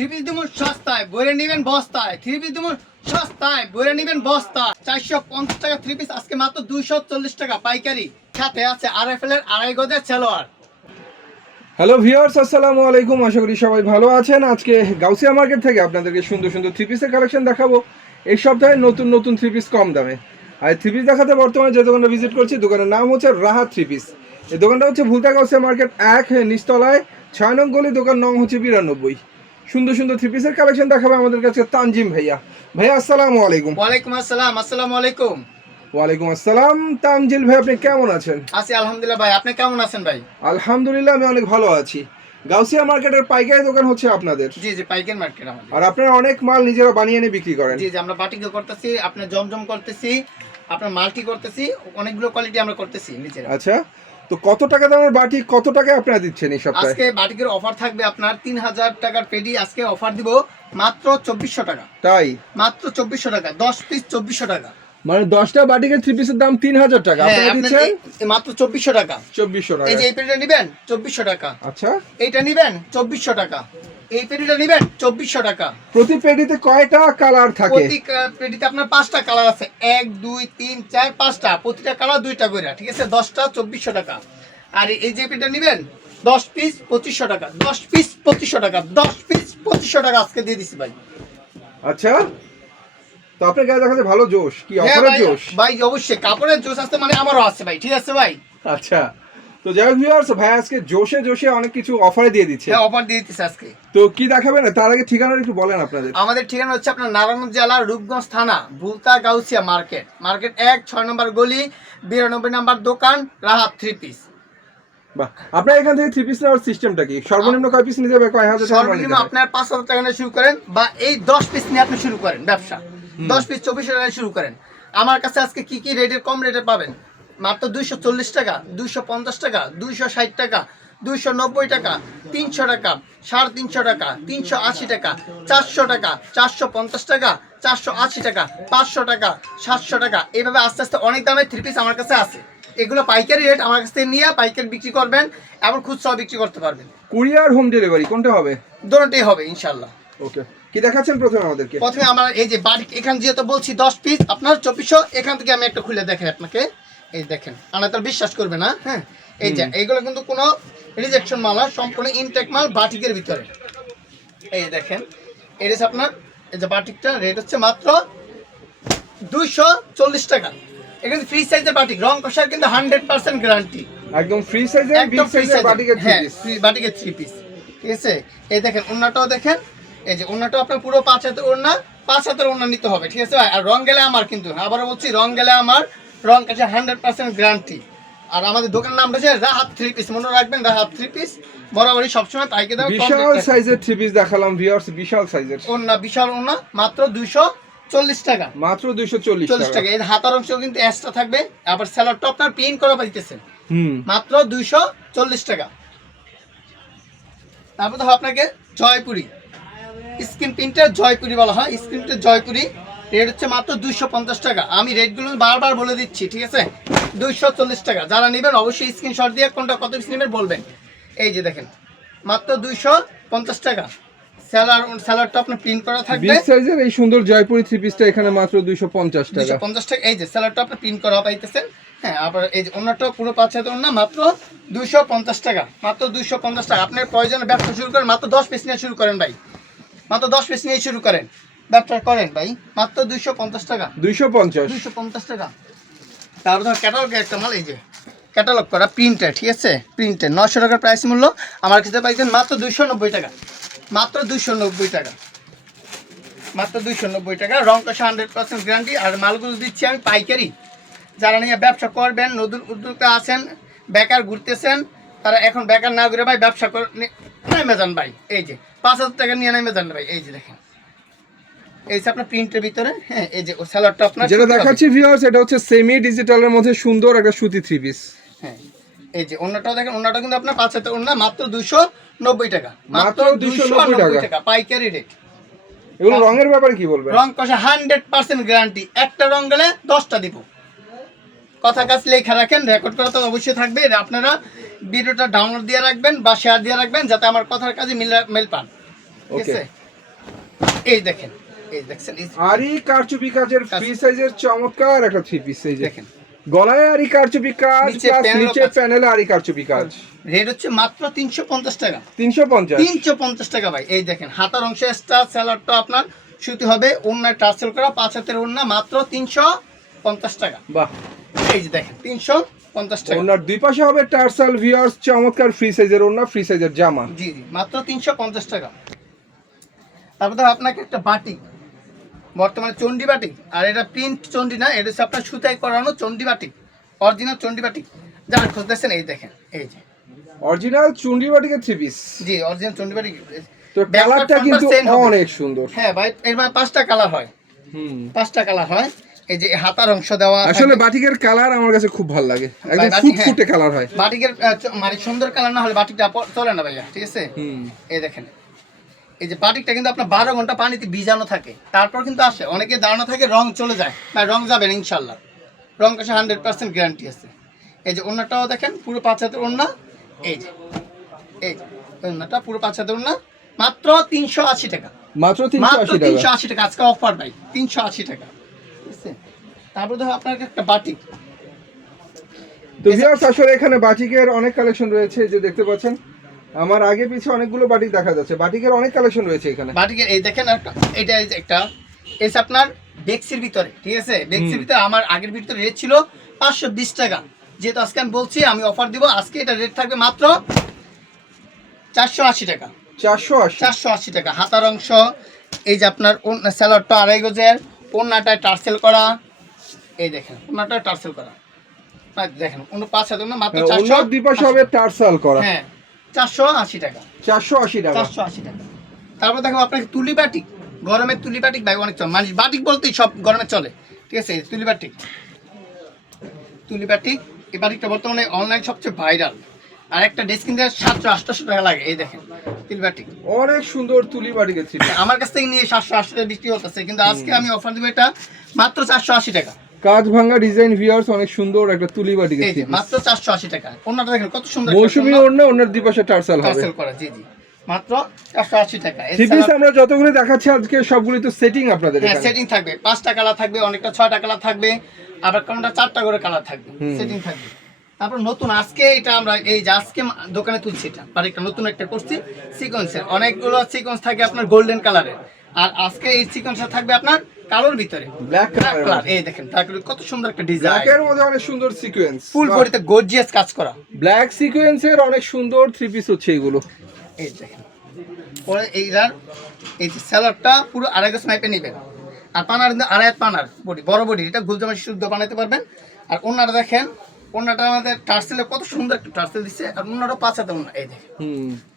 Three piece দিমু সস্তায় বইরে নেবেন বস্তায়, থ্রি পিস দিমু সস্তায় বইরে নেবেন বস্তা। 450 টাকা থ্রি পিস আজকে মাত্র 240 টাকা পাইকারি। সাথে আছে আরএফএল এর আড়াই গজের সালোয়ার। হ্যালো ভিউয়ার্স, আসসালামু আলাইকুম। আশা করি সবাই ভালো আছেন। আজকে গাউসিয়া মার্কেট থেকে আপনাদেরকে সুন্দর সুন্দর থ্রি পিসের কালেকশন দেখাবো। এই সপ্তাহে নতুন নতুন থ্রি পিস কম দামে। আর থ্রি পিস দেখাতে বর্তমানে যে দোকানটা ভিজিট করছি, দোকানের নাম হচ্ছে রাহাত থ্রি পিস। এই দোকানটা হচ্ছে ভুলতা গাউসিয়া মার্কেট 1 নিচতলায় 6 নং গলি, দোকান নং হচ্ছে 92। সুন্দর সুন্দর থ্রি পিসের কালেকশন দেখাবে আমাদের কাছে তানজিম ভাইয়া। ভাইয়া আসসালামু আলাইকুম। ওয়ালাইকুম আসসালাম। আসসালামু আলাইকুম। ওয়ালাইকুম আসসালাম। তানজিল ভাই, আপনি কেমন আছেন? আছি আলহামদুলিল্লাহ ভাই, আপনি কেমন আছেন ভাই? আলহামদুলিল্লাহ, আমি অনেক ভালো আছি। গাউসিয়া মার্কেটের পাইকারি দোকান হচ্ছে আপনাদের? জি জি, পাইকারি মার্কেট আমাদের। আর আপনারা অনেক মাল নিজেরা বানিয়ে এনে বিক্রি করেন? জি জি, আমরা বাটিকও করতেছি, আপনার জমজম করতেছি, আপনার মাল্টি করতেছি, অনেকগুলো কোয়ালিটি আমরা করতেছি নিজেরা। আচ্ছা, তো কত টাকা দামের বাটি কত টাকায় আপনারা দিচ্ছেন এই সপ্তাহে? আজকে বাটিকের অফার থাকবে আপনার 3000 টাকার পেডি আজকে অফার দিব মাত্র 2400 টাকা। তাই? মাত্র 2400 টাকা, 10 পিস 2400 টাকা। মানে 10টা বাটিকের থ্রি পিসের দাম 3000 টাকা, হ্যাঁ, আপনারা দিচ্ছেন মাত্র 2400 টাকা। 2400 টাকা। এই যে এই পেডিটা নেবেন 2400 টাকা। আচ্ছা, এইটা নেবেন 2400 টাকা। এই পেডিটা নেবেন 2400 টাকা। প্রতি পেডিতে কয়টা কালার থাকে? প্রতি পেডিতে আপনার 5টা কালার আছে, 1 2 3 4 5টা, প্রতিটা কালার 2টা করে, ঠিক আছে? 10টা 2400 টাকা। আর এই যে পেডিটা নেবেন 10 পিস 2500 টাকা, 10 পিস 2500 টাকা, 10 পিস 2500 টাকা আজকে দিয়ে দিছি ভাই। আচ্ছা, তো আপনার গায়ে দেখা যায় ভালো জোশ, কি হ্যাঁ অফারের ভাই, জোশ? ভাই অবশ্যই কাপড়ের জোশ আছে, মানে আমারও আছে ভাই, ঠিক আছে ভাই? আচ্ছা, তো যাই হোক ভিউয়ার্স, ভাই আজকে জোশে জোশে অনেক কিছু অফারে দিয়ে দিচ্ছে। হ্যাঁ, অফার দিয়ে দিতেছে আজকে। তো কি দেখাবেন তার আগে ঠিকানাটা একটু বলেন আপনাদের। আমাদের ঠিকানা হচ্ছে আপনার নারায়ণগঞ্জ জেলার রূপগঞ্জ থানা, ভুলতা গাউসিয়া মার্কেট, মার্কেট 1 6 নম্বর গলি, 92 নম্বর দোকান, রাহাত থ্রি পিস। বাহ, আপনার এখান থেকে থ্রি পিস নেওয়ার সিস্টেমটা কি? সর্বনিম্ন কয় পিস নিতে হবে, কয় হাজার টাকা নিতে সর্বনিম্ন হবে? আপনার 5000 টাকা নিয়ে শুরু করেন, বা এই 10 পিস নিয়ে আপনি শুরু করেন ব্যবসা। 10 পিস 2400 টাকা শুরু করেন। আমার কাছে আজকে কি কি রেটের কম রেটে পাবেন? মাত্র 240 টাকা, 250 টাকা, 260 টাকা, 290 টাকা, 300 টাকা, 350 টাকা, 380 টাকা, 400 টাকা, 450 টাকা, 480 টাকা, 500 টাকা, 700 টাকা। এইভাবে আস্তে আস্তে অনেক দামের থ্রি পিস আমার কাছে আছে। এগুলো পাইকারি রেট, আমার কাছ থেকে নিয়ে পাইকারি বিক্রি করবেন এবং খুচরা বিক্রি করতে পারবেন। কুরিয়ার হোম ডেলিভারি কোনটা হবে? দুটোই হবে ইনশাল্লাহ। ওকে, কি দেখাচ্ছেন প্রথমে আমাদেরকে? প্রথমে আমার এই যে বাড়ি এখান যেহেতু বলছি 10 পিস আপনার 2400, এখান থেকে আমি একটা খুলে দেখাই আপনাকে। এই দেখেন, আমরা তো বিশ্বাস করবে না। হ্যাঁ, এই যে এইগুলো কিন্তু কোনো রিজেকশন মাল না, সম্পূর্ণ ইনটেক মাল বাটিকের ভিতরে। এই দেখেন, এটা হচ্ছে আপনার এই যে বাটিকটা রেট হচ্ছে মাত্র 240 টাকা। এখানে ফ্রি সাইজের বাটিক, রং কষার কিন্তু 100% গ্যারান্টি। একদম ফ্রি সাইজের, বিগ সাইজের বাটিকের থ্রি হ্যাঁ, পিস। ফ্রি বাটিকের থ্রি পিস, ঠিক আছে? এই দেখেন ওন্নাটাও দেখেন, এই যে ওন্নাটাও আপনার পুরো 5 হাতের ওন্না, 5 হাতের ওন্না নিতে হবে, ঠিক আছে? আর রং গেলে আমার, কিন্তু আবারও বলছি, রং গেলে আমার, রং কাছে 100% গ্যারান্টি। আর আমাদের দোকানের নাম হচ্ছে রাহাত থ্রি পিস, মনে রাখবেন, রাহাত থ্রি পিস বরাবরই সবসময় পাইকে দাও। বিশাল সাইজের থ্রি পিস দেখালাম ভিউয়ার্স, বিশাল সাইজের ওন্না, বিশাল ওন্না, মাত্র 240 টাকা। মাত্র 240 টাকা। এর হাতার অংশ কিন্তু এক্সট্রা থাকবে, আবার সেলারটা আপনার প্রিন্ট করা পাইতেছেন মাত্র 240 টাকা। তারপর তো আপনাকে জয়পুরি স্ক্রিন প্রিন্টের জয়পুরি বলা হয়, স্ক্রিন প্রিন্টের জয়পুরি রেট হচ্ছে মাত্র 250 টাকা। আমি রেটগুলো বারবার বলে দিচ্ছি, ঠিক আছে? 240 টাকা। যারা নেবেন অবশ্যই স্ক্রিনশট দিয়ে কোনটা কত পিস নেবেন বলবেন। এই যে দেখেন, মাত্র 250 টাকা। সেলারটা আপনার প্রিন্ট করা থাকবে, বিগ সাইজের এই সুন্দর জয়পুরি থ্রি পিসটা এখানে মাত্র 250 টাকা। 250 টাকা। এই যে সেলারটা আপনার প্রিন্ট করা পাইতেছেন। হ্যাঁ, আবার এই যে ওনাটা পুরো 5 হাতের ওনা, মাত্র 250 টাকা। মাত্র 250 টাকা। আপনার প্রয়োজনে ব্যবসা শুরু করেন, মাত্র 10 পিস নিয়ে শুরু করেন ভাই, মাত্র 10 পিস নিয়ে শুরু করেন, ব্যবসা করেন ভাই, মাত্র 250 টাকা। 250 টাকা। তারপর ধর ক্যাটালগ একটা মাল, এই যে ক্যাটালগ করা প্রিন্টের, ঠিক আছে? প্রিন্টের 900 টাকার প্রাইস মূল্য, আমার কাছে পাইছেন মাত্র 290 টাকা। মাত্র 290 টাকা, মাত্র 290 টাকা। রং কষা 100% গ্যারান্টি। আর মালগুলো দিচ্ছি আমি পাইকারি। যারা নিয়ে ব্যবসা করবেন, নতুন উদ্যোক্তা আছেন, বেকার ঘুরতেছেন, তারা এখন বেকার না ঘুরে ভাই ব্যবসা করে নেমে যান ভাই। এই যে 5000 টাকা নিয়ে নেমে যান ভাই। এই যে দেখেন, এই যে আপনার প্রিন্টের ভিতরে, হ্যাঁ, এই যে স্যালাডটা আপনার যেটা দেখাচ্ছি ভিউয়ার্স, এটা হচ্ছে সেমি ডিজিটালের মধ্যে সুন্দর একটা সুতি থ্রি পিস। হ্যাঁ, এই যে ওন্নাটাও দেখেন, ওন্নাটা কিন্তু আপনার 5 হাতের ওন্না, মাত্র 290 টাকা। মাত্র 290 টাকা পাইকারি রেট। এগুলো রঙের ব্যাপারে কি বলবেন? রং কষা 100% গ্যারান্টি। একটা রং গেলে 10টা দিব। কথা কাজ লেখা রাখেন, রেকর্ড করা তো অবশ্যই থাকবে। আপনারা ভিডিওটা ডাউনলোড দিয়ে রাখবেন বা শেয়ার দিয়ে রাখবেন, যাতে আমার কথার কাজে মিল পান, ঠিক আছে? এই দেখেন, এই দেখছেন, আরি কারচুপি কাজের ফ্রি সাইজের চমৎকার একটা থ্রি পিস। এই যে দেখেন গলায় আরি কারচুপি কাজ, নিচে প্লাস প্যানেলও নিচে কাজ। প্যানেলে আরি কারচুপি কাজ। রেট হচ্ছে মাত্র 350 টাকা। 350। 350 টাকা ভাই। এই দেখেন হাতার অংশে স্টার স্যালাডটা আপনার সুতি হবে, ওন্নায় টার্সেল করা 5 হাতের ওন্না, মাত্র 350 টাকা। বাহ, এই যে দেখেন 350 টাকা। ওনার দুই পাশে হবে টার্সাল ভিউয়ার্স, চমৎকার ফ্রি সাইজের ওন্না, ফ্রি সাইজের জামা। জি জি, মাত্র 350 টাকা। তারপর ধর আপনাকে একটা বাটিক, বর্তমানে চন্ডি বাটিক, আর এটা প্রিন্ট চন্ডি না, এটা হচ্ছে আপনার সুতায় করানো চন্ডি বাটিক, অরিজিনাল চন্ডি বাটিক যারা খুঁজতেছেন। এই দেখেন, এই যে অরিজিনাল চুন্ডি বাটিকের থ্রি পিস। জি অরিজিনাল চন্ডি বাটিক। তো কালারটা কিন্তু অনেক সুন্দর। হ্যাঁ ভাই, এর মানে 5টা কালার হয়, 5টা কালার হয়। এই যে হাতার অংশ দেওয়া, আসলে বাটিকের কালার আমার কাছে খুব ভালো লাগে, একদম বাটিক, ফুটফুটে কালার হয়। বাটিকের মানে সুন্দর কালার না হলে বাটিকটা চলে না ভাইয়া, ঠিক আছে। এই দেখেন, এই যে বাটিকটা কিন্তু আপনার 12 ঘন্টা পানিতে ভিজানো থাকে, তারপর কিন্তু আসে। অনেকে ধারণা থাকে রং চলে যায়, না রং যাবে না ইনশাল্লাহ, রং কষে 100% গ্যারান্টি আছে। এই যে ওন্নাটাও দেখেন পুরো 5 হাতের ওন্না। এই যে ওন্নাটা পুরো 5 হাতের ওন্না, মাত্র 380 টাকা। মাত্র মাত্র 380 টাকা। 380 টাকা, আজকে অফার ভাই, 380 টাকা। ঠিক আছে। তারপর দেখো আপনার একটা বাটিক। তো ভিউয়ার্স আসলে এখানে বাটিকের অনেক কালেকশন রয়েছে, এই যে দেখতে পাচ্ছেন আমার আগে পিছে অনেকগুলো বাটিক দেখা যাচ্ছে, বাটিকের অনেক কালেকশন রয়েছে এখানে। বাটিকের এই দেখেন এটা এই যে একটা এসে আপনার বেক্সির ভিতরে, ঠিক আছে। বেক্সির ভিতরে আমার আগের ভিতরে রেট ছিল 520 টাকা, যেহেতু আজকে আমি বলছি আমি অফার দিব, আজকে এটা রেট থাকবে মাত্র 480 টাকা। 480 টাকা। হাতার অংশ, এই যে আপনার স্যালাডটা 2.5 গজের, ওন্নাটায় টার্সেল করা। এই দেখেন ওন্নাটায় টার্সেল করা, দেখেন অন্য 5 হাজার না, মাত্র 400। ওনার দুই পাশে হবে টার্সাল করা। হ্যাঁ 480 টাকা। 480 টাকা। 480 টাকা। তারপর দেখো আপনাকে তুলি বাটিক, গরমের তুলি বাটিক ভাই অনেক চলে, মানে বাটিক বলতেই সব গরমে চলে, ঠিক আছে। তুলি বাটিক, তুলি বাটিক, এই বাটিকটা বর্তমানে অনলাইন সবচেয়ে ভাইরাল। আর একটা ড্রেস কিনতে 700-800 টাকা লাগে। এই দেখেন তুলি বাটিক, অনেক সুন্দর তুলি বাটিকের থ্রি পিস। আমার কাছ থেকে নিয়ে 700-800 টাকা বিক্রি হতেছে, কিন্তু আজকে আমি অফার দিব এটা মাত্র 480 টাকা। কাজ ভাঙা ডিজাইন ভিউয়ার্স, অনেক সুন্দর একটা তুলি বাটিকের এই থ্রি যে পিস। মাত্র 480 টাকা। ওন্নাটা দেখেন কত সুন্দর, মৌসুমী ওড়না, ওনার দুই পাশে টার্সাল হবে। টার্সেল করা। জি জি, মাত্র 480 টাকা। থ্রি পিস আমরা যতগুলো দেখাচ্ছি আজকে সবগুলি তো সেটিং আপনাদের হ্যাঁ এখানে। সেটিং থাকবে, 5টা কালার থাকবে, অনেকটা 6টা কালার থাকবে, আবার কোনটা 4টা করে কালার থাকবে, সেটিং থাকবে। তারপর নতুন আজকে এটা আমরা এই যে আজকে দোকানে তুলছি, এটা আর একটা নতুন একটা করছি সিকোয়েন্সের। অনেকগুলো সিকোয়েন্স থাকে আপনার গোল্ডেন কালারের, আর আজকে এই সিকোয়েন্সটা থাকবে আপনার কালোর ভিতরে, ব্ল্যাক কালার। এই দেখেন কত সুন্দর একটা ডিজাইন, ব্ল্যাকের মধ্যে অনেক সুন্দর সিকোয়েন্স, ফুল বডিতে গর্জিয়াস কাজ করা ব্ল্যাক সিকোয়েন্সের অনেক সুন্দর থ্রি পিস হচ্ছে এগুলো। এই দেখেন পরে এইটার এই যে স্যালাডটা পুরো 2.5 গজ মাইপে নেবেন, আর পানার কিন্তু 2.5 পানার বডি, বড় বডি, এটা গুলজামা শুদ্ধ বানাতে পারবেন। আর ওন্নাটা দেখেন, ওন্নাটা আমাদের টার্সেলে কত সুন্দর একটা টার্সেল দিচ্ছে, আর ওন্নাটাও 5 হাতে ওন্না। এই দেখেন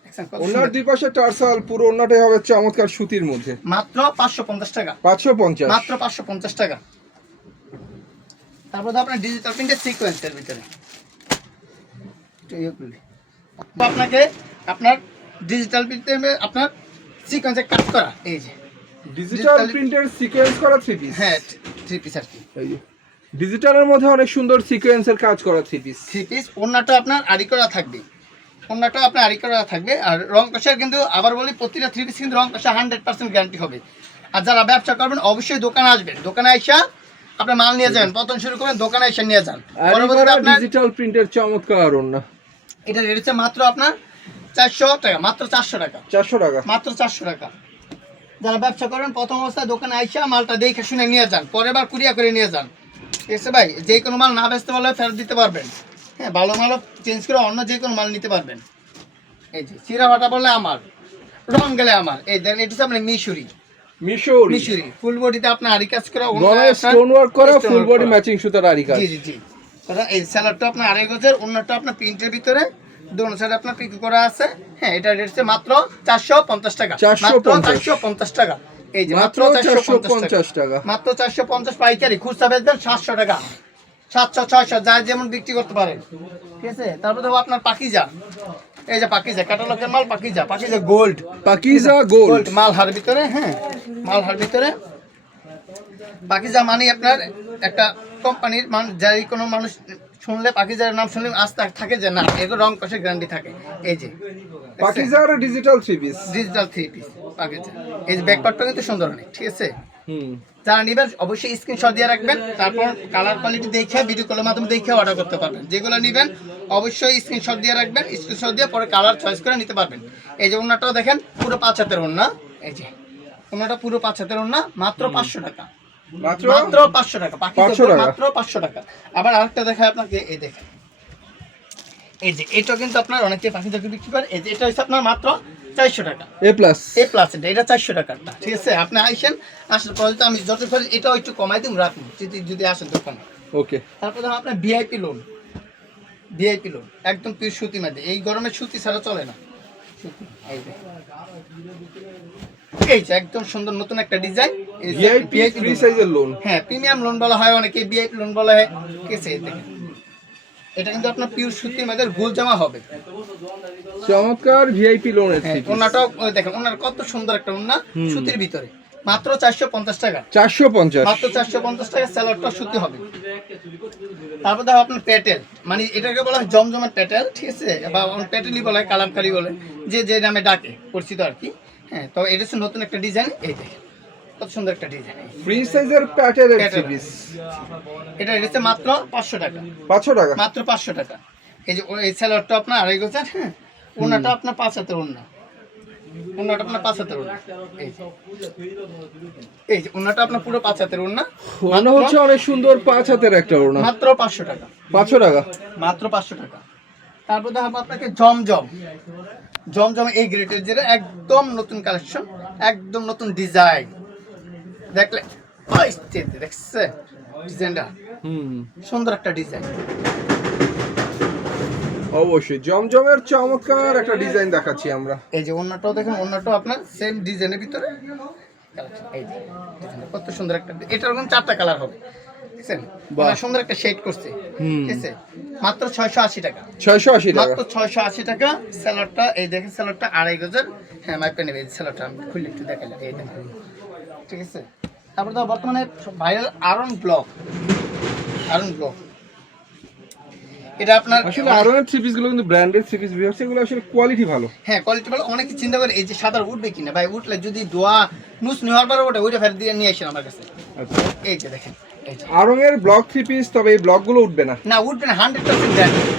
দেখছেন কত ওনার সুন্দর। দুই পাশে টার্সাল, পুরো ওন্নাটাই হবে চমৎকার সুতির মধ্যে। মাত্র 550 টাকা। 550। মাত্র 550 টাকা। তারপর আপনার ডিজিটাল প্রিন্টের সিকোয়েন্সের ভিতরে তো আপনাকে আপনার ডিজিটাল প্রিন্টে আপনার সিকোয়েন্সে কাট করা, এই যে ডিজিটাল প্রিন্টের সিকোয়েন্স করা থ্রি পিস। হ্যাঁ 3 পিস আর কি। এই যে ডিজিটালের মধ্যে অনেক সুন্দর সিকোয়েন্সের কাজ করা থ্রি পিস। 3 পিস। ওন্নাটা আপনার আড়ি করা থাকবে, ওন্নাটা আপনার আড়ি করা থাকবে। আর রং কষার কিন্তু আবার বলি, প্রতিটা 3 পিস কিন্তু রং কষা 100% গ্যারান্টি হবে। আর যারা ব্যবসা করবেন অবশ্যই দোকানে আসবেন, দোকানে আইসা আপনার মাল নিয়ে যাবেন, প্রথম শুরু করবেন দোকানে এসে নিয়ে যান। পরবর্তীতে আপনার ডিজিটাল প্রিন্টের চমৎকার ওন্না, এটা রেট হচ্ছে মাত্র আপনার 400 টাকা, মাত্র 400 টাকা। 400 টাকা। মাত্র 400 টাকা। যারা ব্যবসা করেন প্রথম অবস্থায় দোকানে আইসা মালটা দেখে শুনে নিয়ে যান, পরের বার কুরিয়া করে নিয়ে যান, ঠিক আছে ভাই। যে কোনো মাল না বেচতে পারলে ফেরত দিতে পারবেন, হ্যাঁ ভালো মালও চেঞ্জ করে অন্য যে কোনো মাল নিতে পারবেন। এই যে চিরা ফাটা বললে আমার, রং গেলে আমার। এই দেন এটা হচ্ছে আপনার মিশরি, মিশরি ফুল বডিতে আপনার আরি কাজ করা, গলায় স্টোন ওয়ার্ক করা, ফুল বডি ম্যাচিং সুতার আরি কাজ। জি জি জি। এই স্যালাডটা আপনার 2.5 গজের, অন্যটা আপনার প্রিন্টের ভিতরে, দোনো সাইডে আপনার পিক করা আছে। হ্যাঁ এটা রেট হচ্ছে মাত্র 450 টাকা। 450 টাকা। এই যে মাত্র 450 টাকা। মাত্র 450 পাইকারি, খুচরা বেচবেন 700 টাকা, 700-600 যা যেমন বিক্রি করতে পারেন, ঠিক আছে। তারপর দেখো আপনার পাকিজা, এই যে পাকিজা ক্যাটালগের মাল, পাকিজা গোল্ড, পাকিজা গোল্ড মালহার ভিতরে। হ্যাঁ মালহার ভিতরে পাকিজা মানে আপনার একটা কোম্পানির মান, যাই কোনো মানুষ শুনলে পাকিজার নাম শুনলে আস্থা থাকে যে না এগুলো রং কষে গ্যারান্টি থাকে। এই যে পাকিজার digital three piece. Digital 3 piece Pakeezah. এই যে ব্যাকপার্টটা কিন্তু সুন্দর অনেক, ঠিক আছে। হুম, যারা নেবেন অবশ্যই স্ক্রিনশট দিয়ে রাখবেন, তারপর কালার কোয়ালিটি দেখে ভিডিও কলের মাধ্যমে দেখে অর্ডার করতে পারবেন। যেগুলো নেবেন অবশ্যই স্ক্রিনশট দিয়ে রাখবেন, স্ক্রিনশট দিয়ে পরে কালার চয়েস করে নিতে পারবেন। এই যে ওন্নাটাও দেখেন পুরো 5 হাতের ওন্না, এই যে ওন্নাটা পুরো 5 হাতের ওন্না, মাত্র 500 টাকা, মাত্র মাত্র 500 টাকা, 500 টাকা। মাত্র 500 টাকা। আবার আরেকটা দেখায় আপনাকে, এই দেখেন এই যে এটা কিন্তু আপনার অনেকে পাখিজাকে বিক্রি করে। এই যে এটা হচ্ছে আপনার মাত্র 400 টাকা, এ প্লাস। এ প্লাস, এটা 400 টাকারটা, ঠিক আছে। আপনি আইসেন, আসার পরে তো আমি যত পারি এটাও একটু কমাই দিম রাখুন যদি আসেন দোকানে। ওকে, তারপর ধরুন আপনার ভিআইপি লোন, ভিআইপি লোন একদম পিওর সুতি মাঝে, এই গরমে সুতি ছাড়া চলে না। সুতি, এই যে এই যে একদম সুন্দর নতুন একটা ডিজাইন, ভিআইপি ফ্রি সাইজের লোন। হ্যাঁ প্রিমিয়াম লোন বলা হয়, অনেকে ভিআইপি লোন বলা হয়, ঠিক আছে। এই দেখেন এটা কিন্তু আপনার পিওর সুতির মধ্যে গোল জামা হবে, চমৎকার ভিআইপি লোনের থ্রি পিস। ওনাটাও দেখেন, ওনার কত সুন্দর একটা ওনা সুতির ভিতরে, মাত্র 450 টাকা, 450। মাত্র 450 টাকা। স্যালাডটা সুতি হবে। তারপর দেখো আপনার প্যাটেল, মানে এটাকে বলা হয় জমজমের প্যাটেল, ঠিক আছে, বা প্যাটেলই বলা হয়, কালামকারি বলে, যে যে নামে ডাকে পরিচিত আর কি। হ্যাঁ, তো এটা হচ্ছে নতুন একটা ডিজাইন। এই দেখেন কত সুন্দর একটা ডিজাইন, ফ্রি সাইজের প্যাটেলের থ্রি পিস। এটা হচ্ছে মাত্র 500 টাকা, 500 টাকা, মাত্র 500 টাকা। এই যে এই স্যালাডটা আপনার আড়াই গজ, হ্যাঁ, ওনাটা আপনার 5 হাতের ওনা, ওনাটা আপনার 5 হাতের ওনা। এই যে ওনাটা আপনার পুরো 5 হাতের ওনা, মনে হচ্ছে অনেক সুন্দর 5 হাতের একটা ওড়না। মাত্র 500 টাকা, 500 টাকা, মাত্র 500 টাকা। তারপর দেখাবো আপনাকে জমজম, জমজম এই গ্রেটের যেটা একদম নতুন কালেকশন, একদম নতুন ডিজাইন। দেখলে দেখছে ডিজাইনটা, সুন্দর একটা ডিজাইন। অবশ্যই জমজমের চমৎকার একটা ডিজাইন দেখাচ্ছি আমরা। এই যে ওন্নাটাও দেখেন, ওন্নাটাও আপনার সেম ডিজাইনের ভিতরে এই যে ডিজাইনটা কত সুন্দর একটা, এটার এরকম 4টা কালার হবে, বুঝছেন, অনেক সুন্দর একটা শেড করছে, ঠিক আছে। মাত্র 680 টাকা, 680 টাকা, মাত্র 680 টাকা। স্যালাডটা এই দেখেন, স্যালাডটা আড়াই গজের, হ্যাঁ মাইপে নেবে। এই স্যালাডটা আমি খুলে একটু দেখালাম, এই দেখেন, ঠিক আছে। তারপর তো বর্তমানে viral iron block, iron block, এটা আপনার আসলে আয়রনের থ্রি পিস গুলো কিন্তু ব্র্যান্ডেড থ্রি পিস ভিউয়ার্স, এগুলো আসলে কোয়ালিটি ভালো। হ্যাঁ কোয়ালিটি ভালো। অনেকে চিন্তা করে এই যে সাদা উঠবে কিনা, ভাই উঠলে যদি দোয়া নুস নেওয়ার পরে ওইটা ফেরত দিয়ে নিয়ে আসেন আমার কাছে। আচ্ছা, এই যে দেখেন, এই যে আরঙের ব্লক থ্রি পিস, তবে এই ব্লক গুলো উঠবে না, না উঠবে না, 100% গ্যারান্টি,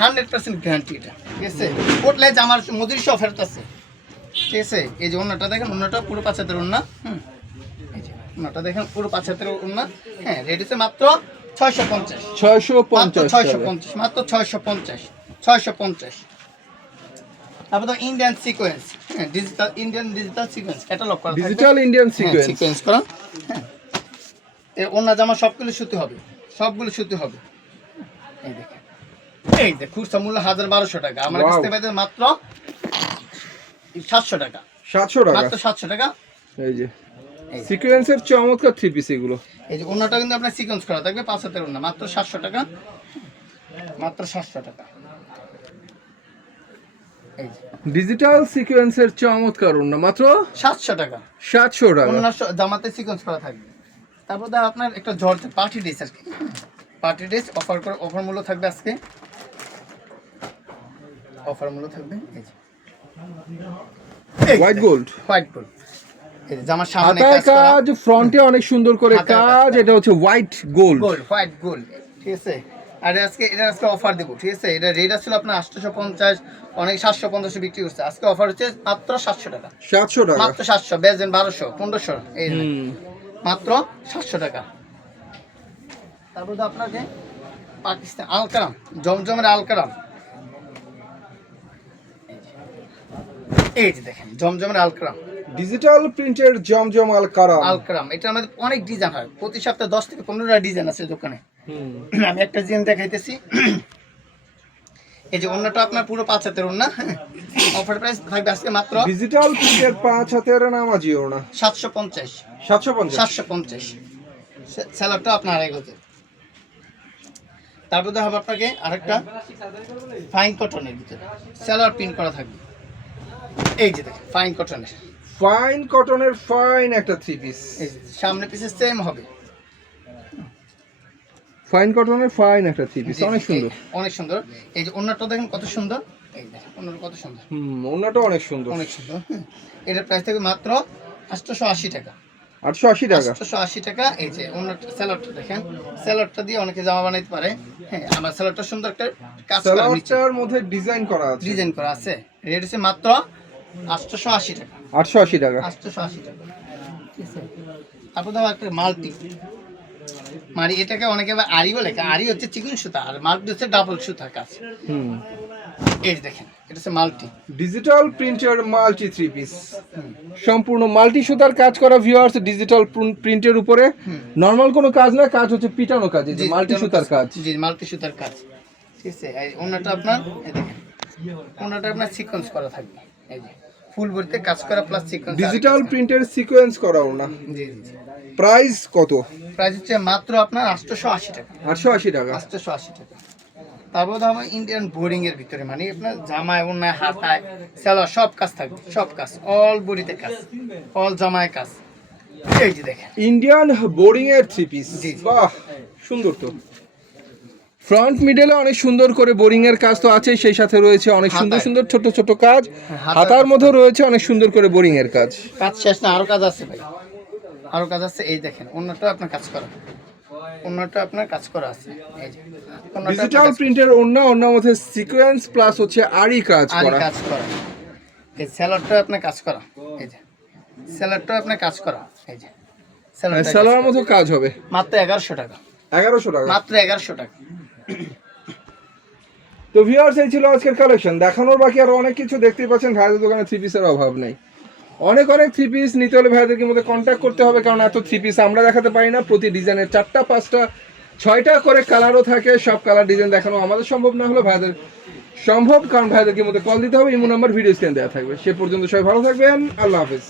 100% গ্যারান্টি এটা, ঠিক আছে। উঠলে যে আমার মজুরি সহ ফেরত আছে, ঠিক আছে। এই যে ওন্নাটা দেখেন, ওন্নাটা পুরো 5 হাতের ওন্না, এই যে ওন্নাটা দেখেন পুরো 5 হাতের ওন্না, হ্যাঁ রেট হচ্ছে মাত্র 650, 650 650, মাত্র 650, 650। তারপর তো ইন্ডিয়ান সিকোয়েন্স, হ্যাঁ digital, Indian digital sequence catalogue করা, ডিজিটাল ইন্ডিয়ান সিকোয়েন্স। সিকোয়েন্স করা, হ্যাঁ। এর ওন্না জামা সবগুলো সুতি হবে, সবগুলো সুতি হবে। এই দেখেন, এই যে খুচরা মূল্য 1200 টাকা, আমার কাছ থেকে পেতে মাত্র 700 টাকা, 700 টাকা, মাত্র 700 টাকা। এই যে সিকোয়েন্সের চমৎকার থ্রি পিস এগুলো। এই যে ওন্নাটা কিন্তু আপনার সিকোয়েন্স করা থাকবে, 5 হাতের ওন্না, মাত্র 700 টাকা, মাত্র 700 টাকা। এই যে ডিজিটাল সিকোয়েন্সের চমৎকার ওড়না, মাত্র 700 টাকা, 700 টাকা। ওন্নার জামাতে সিকোয়েন্স করা থাকবে। তারপর দেখো আপনার একটা জর্জ পার্টি ড্রেস আর কি, পার্টি ড্রেস অফার করে, অফার মূল্য থাকবে আজকে, অফার মূল্য থাকবে এই যে হোয়াইট গোল্ড, হোয়াইট গোল্ড। এই যে জামার সামনে হাতায় কাজ, ফ্রন্টে অনেক সুন্দর করে কাজ, এটা হচ্ছে white gold, gold, white gold, ঠিক আছে। আর এটা আজকে অফার দেবো, ঠিক আছে। এটা রেট আসছিল আপনার 850, অনেক 750 বিক্রি করছে, আজকে অফার হচ্ছে মাত্র 700 টাকা, 700 টাকা, মাত্র 700, বেজেন 1200, 1500, এই মাত্র 700 টাকা। তারপর তো আপনাকে পাকিস্তান আলকারাম, জমজমের আলকারাম, এই যে দেখেন জমজমের আলকারাম, ডিজিটাল প্রিন্টের জমজম আল কারাম। আলকারাম। এটা আমাদের অনেক ডিজাইন হয়, প্রতি সপ্তাহে 10 থেকে 15টা ডিজাইন আছে দোকানে। আমি একটা ডিজাইন দেখাইতেছি। এই যে ওন্নাটা আপনার পুরো 5 হাতের ওন্না, অফার প্রাইস থাকবে আজকে মাত্র ডিজিটাল প্রিন্টের 5 হাতের নামাজি ওড়না, 750, 750, 750। স্যালাডটা আপনার আড়াই গজের। তারপর দেখাবো আপনাকে আরেকটা ফাইন কটনের ভিতরে স্যালাড প্রিন্ট করা থাকবে। এই যে দেখেন ফাইন কটনের, ফাইন কটনের ফাইন একটা থ্রি পিস, এই যে সামনে পিছে সেম হবে, ফাইন কটনের ফাইন একটা থ্রি পিস, অনেক সুন্দর। অনেক সুন্দর। এই যে ওন্নাটা দেখেন কত সুন্দর, এই দেখেন ওন্নাটা কত সুন্দর, ওনাটা অনেক সুন্দর। অনেক সুন্দর। এটার প্রাইস থাকবে মাত্র 880 টাকা। 880 টাকা। 880 টাকা। এই যে ওন্নাটা স্যালাডটা দেখেন, স্যালাডটা দিয়ে অনেকে জামা বানাইতে পারে। হ্যাঁ, আমার স্যালাডটা সুন্দর একটা কাজ করা, নিচে স্যালাডটার মধ্যে ডিজাইন করা আছে, ডিজাইন করা আছে। রেট হচ্ছে মাত্র 880 টাকা। 880 টাকা। 880 টাকা। ঠিক আছে। তারপর দাও একটা মাল্টি মারি, এটাকে অনেকে আবার আরি বলে। আরি হচ্ছে চিকন সুতা, আর মাল্টি হচ্ছে ডাবল সুতার কাজ। এই যে দেখেন, এটা হচ্ছে মাল্টি ডিজিটাল প্রিন্টের মাল্টি থ্রি পিস, সম্পূর্ণ মাল্টি সুতার কাজ করা ভিউয়ার্স, ডিজিটাল প্রিন্টের উপরে। নরমাল কোনো কাজ না, কাজ হচ্ছে পিটানো কাজ, এই যে মাল্টি সুতার কাজ। জি, মাল্টি সুতার কাজ। ঠিক আছে। এই ওনাটা আপনার, এই দেখেন ওনাটা আপনার সিকোয়েন্স করা থাকবে। এই যে ফুল ভর্তি কাজ করা প্লাস সিকোয়েন্স, ডিজিটাল প্রিন্টের সিকোয়েন্স করা ওনা। জি জি জি। প্রাইস কত? প্রাইস হচ্ছে মাত্র আপনার 880 টাকা। 880 টাকা। 880 টাকা। তারপর তো আমার ইন্ডিয়ান বোরিং এর ভিতরে, মানে আপনার জামায় ওনায় হাতায় সেলোয়ার সব কাজ থাকবে, সব কাজ, অল বডিতে কাজ, অল জামায় কাজ। এই যে দেখেন ইন্ডিয়ান বোরিং এর থ্রি পিস, জি। বাহ সুন্দর তো। ফ্রন্ট মিডলে অনেক সুন্দর করে বোরিং এর কাজ তো আছে, সেই সাথে রয়েছে অনেক সুন্দর হাতায়। সুন্দর ছোট ছোট কাজ। হাতার হাতার মধ্যে রয়েছে অনেক সুন্দর করে বোরিং এর কাজ। কাজ শেষ না, আরো কাজ আছে ভাই, আরো কাজ আছে। এই দেখেন অন্যটা আপনার কাজ করা, অন্যটা আপনার কাজ করা আছে। এই যে অন্যটা ডিজিটাল প্রিন্টের ওনার মধ্যে সিকোয়েন্স প্লাস হচ্ছে আরি কাজ আরি করা। কাজ করা। এই স্যালাডটা আপনার কাজ করা, এই যে স্যালাডটা আপনার কাজ করা। এই যে স্যালাডটা সালোয়ার মতো কাজ হবে মাত্র 1100 টাকা। 1100 টাকা। মাত্র 1100 টাকা। তো ভিউয়ার্স, এই ছিল আজকের কালেকশন। দেখানোর বাকি আরো অনেক কিছু, দেখতেই পাচ্ছেন ভাইদের দোকানে থ্রি পিসের অভাব নেই। অনেক অনেক থ্রি পিস নিতে হলে ভাইদেরকে মধ্যে কন্ট্যাক্ট করতে হবে, কারণ এত থ্রি পিস আমরা দেখাতে পারি না। প্রতি ডিজাইনের 4টা 5টা 6টা করে কালারও থাকে, সব কালার ডিজাইন দেখানো আমাদের সম্ভব না হলে ভাইদের সম্ভব, কারণ ভাইদেরকে মধ্যে কল দিতে হবে। ইমো নাম্বার ভিডিও স্ক্রিনে দেওয়া থাকবে। সে পর্যন্ত সবাই ভালো থাকবেন, আল্লাহ হাফেজ।